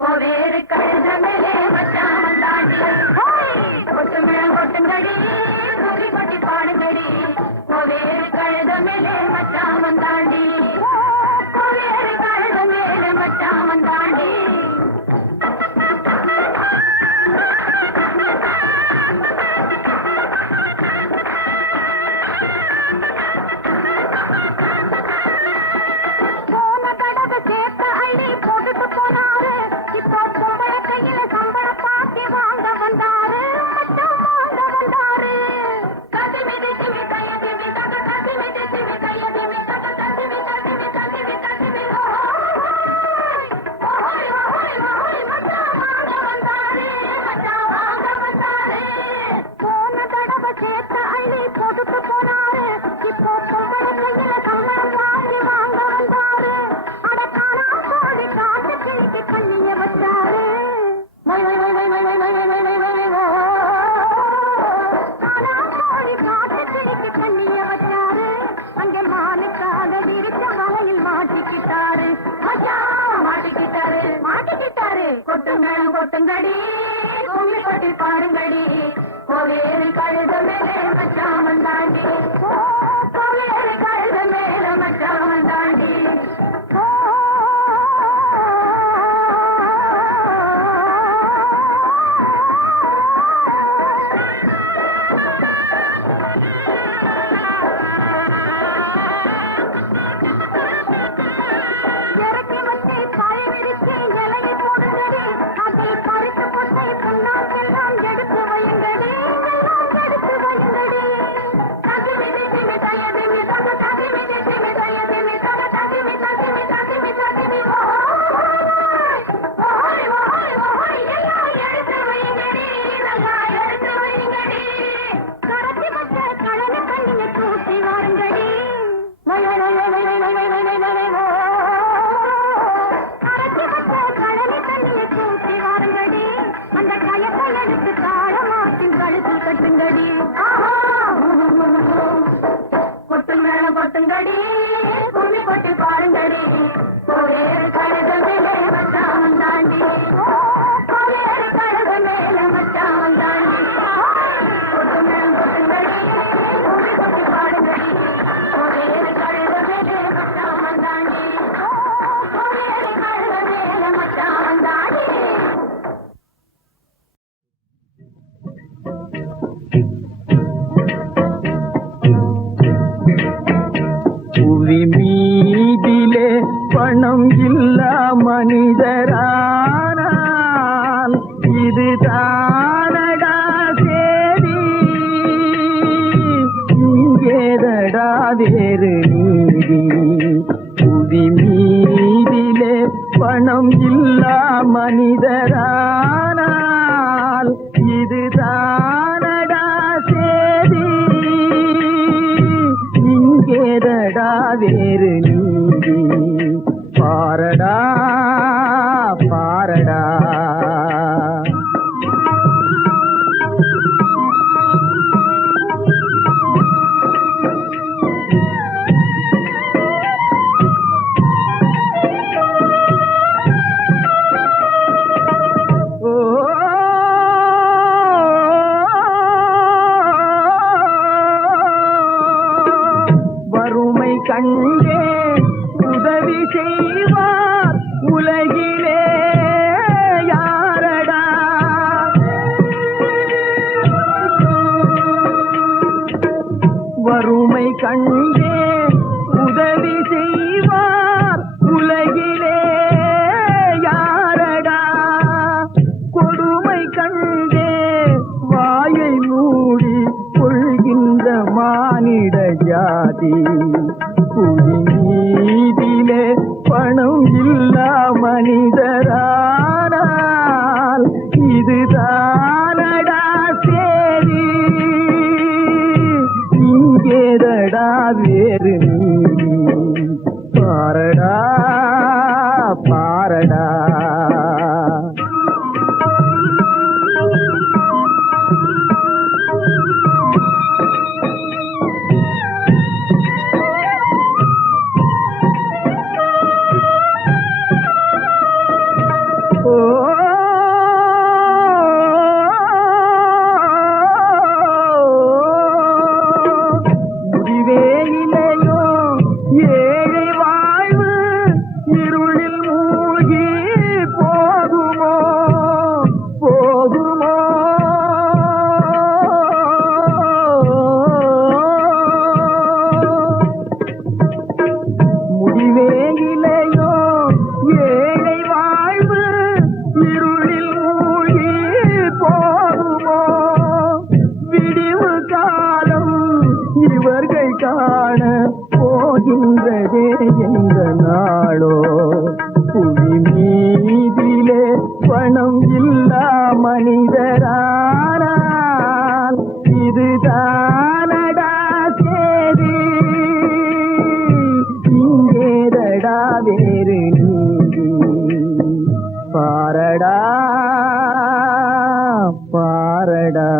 मेरे कहे में बचा मंदा जी होश में होट घड़ी கோவில் கட்டி பாருங்கடி. கோவில் கழுதமே மச்சாமன் தாண்டி காவேறு நீதி. புவி மீதிலே பணம் இல்லா மனிதரா. பாரடா.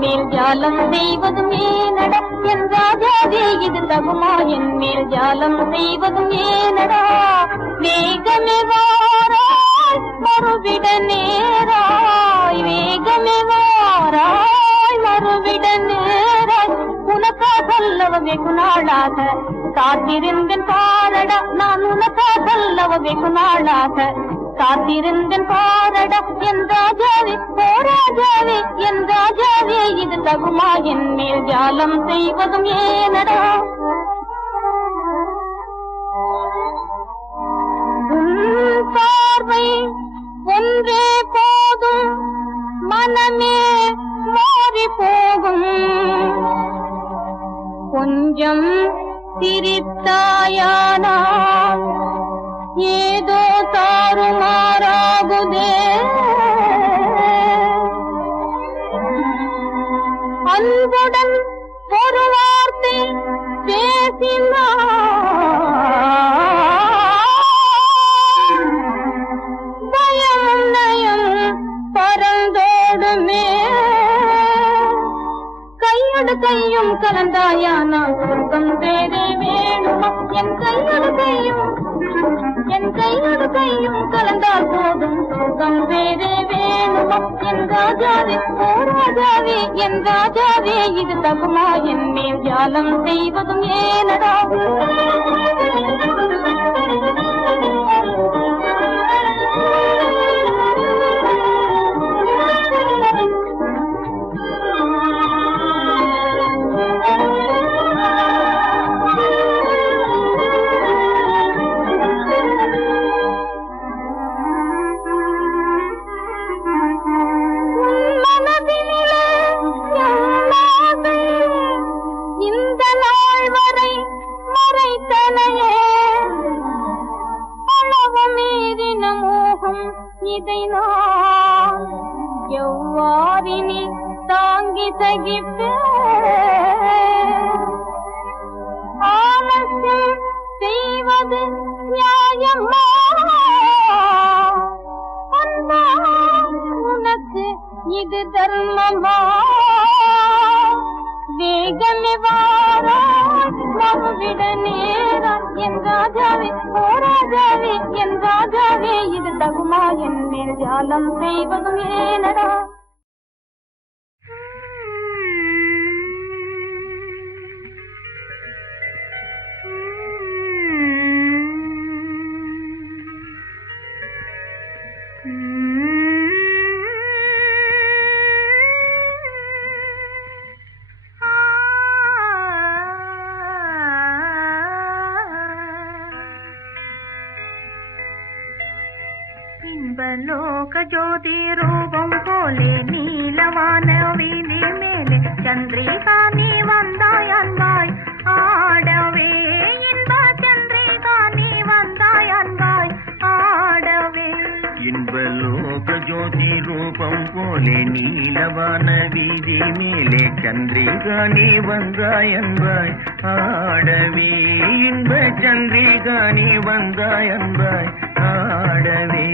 மேல் ஜாலம் செய்வதும் ஏனடா என் ராஜாவே இது தகுமா? என் மேல் ஜாலம் செய்வதும் ஏனடா வேகமே வாராய் மறுவிட நேராய். வேகமே வாராய் மறுவிட நேராய். உனக்காகல்லவ வெகு நாளாக காத்திருந்தன் பாரடா நான் உனக்காகல்லவ வெகு நாளாக காத்திருந்தன் பாரடா என் ராஜாவே போராஜாவே என் ராஜாவே இது தகுமா? என் மேல் ஜாலம் செய்வதும் ஏனடா? பார்வை ஒன்றே போதும் மனமே மாறி போகும். கொஞ்சம் திரித்தாயானா ஏதோ தாறுமாறாகுதே. அன்புடன் ஒரு வார்த்தை பேசினார். என் ராஜாவே இது தகுமா? என் மேல் ஜாலம் செய்வதும் ஏனடா? ஜோதி ரூபம் போலே நீலவான வீதி மேலே சந்திரிகா நீ வந்தாய் அன்பாய் ஆடவே இன்ப சந்திரிகா நீ வந்தாய் அன்பாய் ஆடவே இன்பலோக ஜோதி ரூபம் போலே நீலவான வீதி மேலே சந்திரிகா நீ வந்தாய் அன்பாய் ஆடவே இன்ப சந்திரிகா நீ வந்தாய் அன்பாய் ஆடவே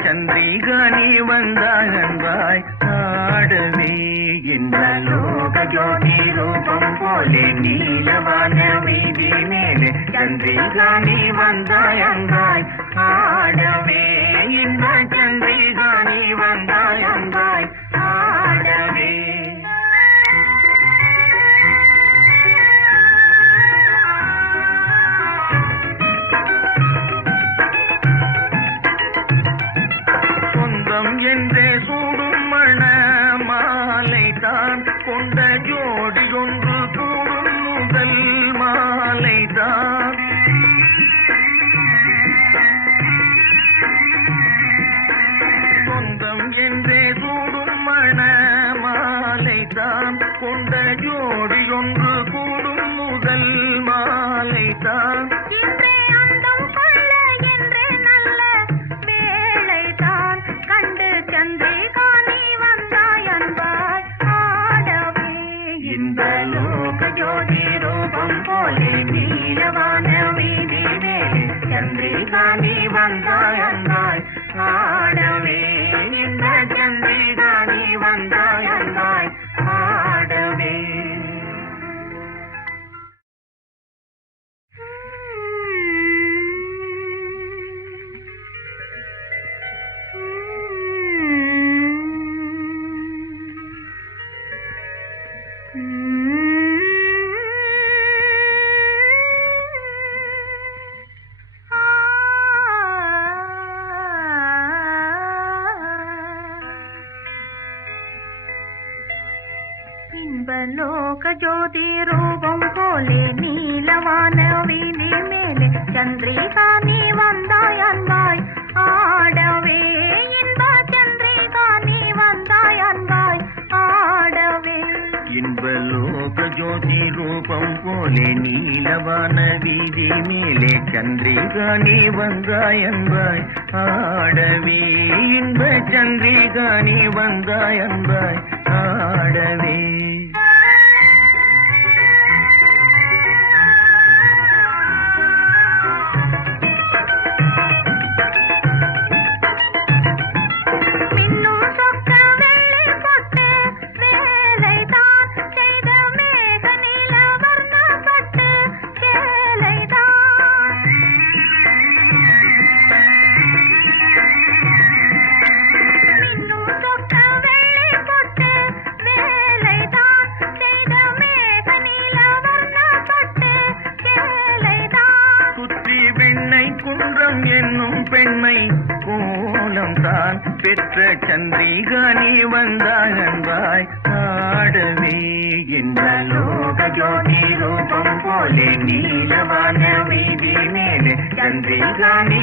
சந்திரிகா நீ வந்தாய் அன்பாய். ஆடவே இன்பலோக ஜோதி ரூபம் போலே நீலவான வீதி மேலே சந்திரிகா நீ வந்தாய் அன்பாய். மாலை சந்திரிகா வந்தாய் அன்பாய். ஆடவே இன்ப சந்திரிகா வந்தாய் அன்பாய். ஆடவே. இன்பலோக ஜோதி ரூபம் போலே நீலவான வீதி மேலே வந்தாய் அன்பாய். ஆடவே இன்ப சந்திரிகா நீ வந்தாய் அன்பாய். ஆடவே. பெற்ற சந்திரிகா நீ வந்தாய் அன்பாய். ஆடவே இந்த லோக ஜோதி ரூபம் போலே நீலவான வீதி மேலே. சந்திரிகா நீ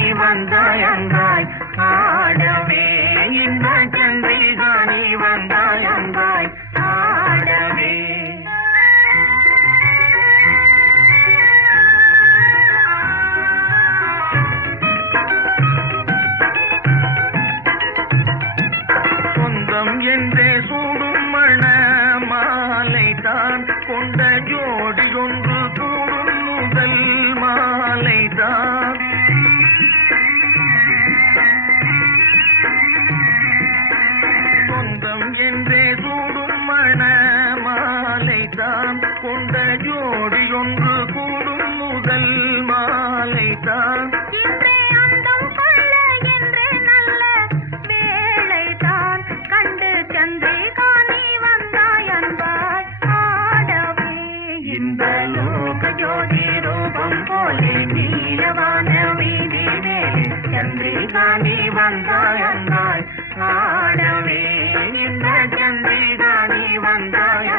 தான் கொண்ட ஜோடி ஒன்று கூடும் முதல் மாலை தான் ஜோதி ரூபம் போலே நீலவான வீதி மேலே சந்திரிகா நீ வந்தாய் அந்தாய் ஆடவே இந்த சந்திரிகா நீ வந்தாய்